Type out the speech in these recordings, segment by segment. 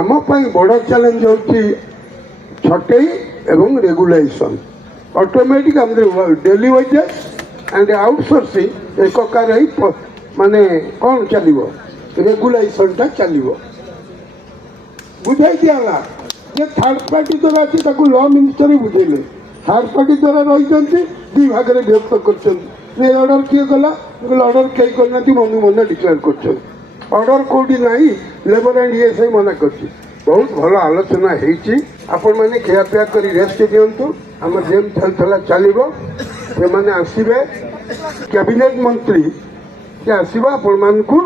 आम बड़ चैलेंज होची छटई एवं regulation automatic daily wages and outsourcing एक माने कौन चलो रेगुलेशनटा चलो बुझाई दिगला जे थर्ड पार्टी द्वारा अच्छी लॉ मिनिस्टर बुझेले थर्ड पार्टी द्वारा रही दी भाग में विभक्त कर ऑर्डर किए गला ऑर्डर कहीं करना मन मन डिक्लेयर कर ऑर्डर कौटी ना लेबर एंड ईएसआई मना कर बहुत भल आलोचना आपण मैंने खियापिया कर रेस्ट दिंतु आम जेम चलता चलो से आसवे कैबिनेट मंत्री से आसवा आपण को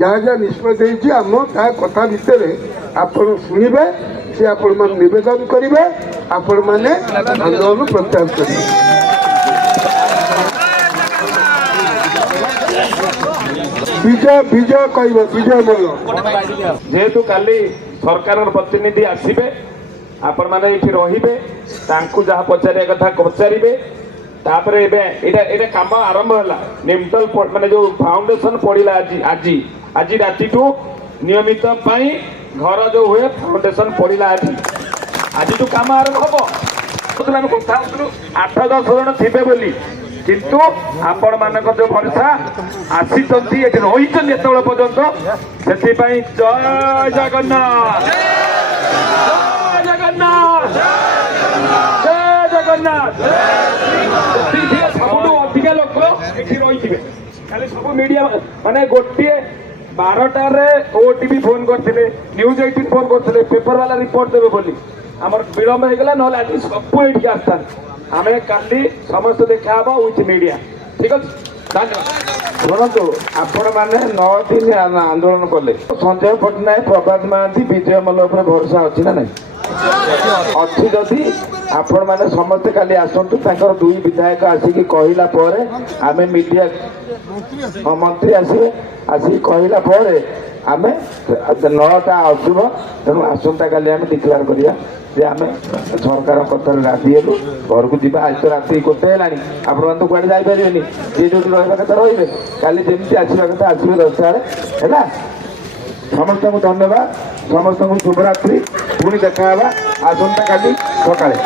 जहाँ जहाँ निष्पत्ति आम ता कथा भितर आपण शुणे से आपण मान नवेदन करेंगे आपण मैंने आंदोलन प्रत्याहार करेंगे विजय विजय कह विजय बोल जेहेतु काली सरकार प्रतिनिधि आसवे आपण मैंने ये रे जहाँ पचारे कथा पचारे तापर एटा काम आरंभ है निमतल माने जो फाउंडेशन पड़ा आज आज राति नियमित घर जो हुए फाउंडेशन पड़ा आज काम आरंभ हम कथा 8-10 जन थे बोली किंतु आपण मान जो भरसा आसी रही पर्यंत से जय जगन्नाथ जय जगन्नाथ जय जगन्नाथ सब अधिका लोक रही खाली सब मीडिया माने गोटे 12टार ओटीवी फोन करते न्यूज 18 फोन करते पेपर वाला रिपोर्ट देवे बोली आमर विलम्ब होगा ना आज सब ये आसता आम काली समस्त देखा विथ मीडिया ठीक अच्छे शुणु आपण मैंने 9 दिन आंदोलन कले संजय पट्टनायक प्रभात महांती विजय मल्ल भरोसा अच्छी ना नहीं अच्छी जदि आपण मैंने समस्ते काली आसतु दुई विधायक आसिक कहला आम मीडिया मंत्री आसवे आसिक कहला आम 9टा आसब तेणु आसंता काली आम डिक्लेयर करिया जे आम सरकार कथार राजी हेलु घर को जी आज तो रात 1 है आप कड़े जापारे जी जो रहा कथा रे काली जमी आसवा कथा आसवे 10टा है समस्त को धन्यवाद समस्त को शुभरात्रि पुणी देखा आसंता काली सकाଳେ।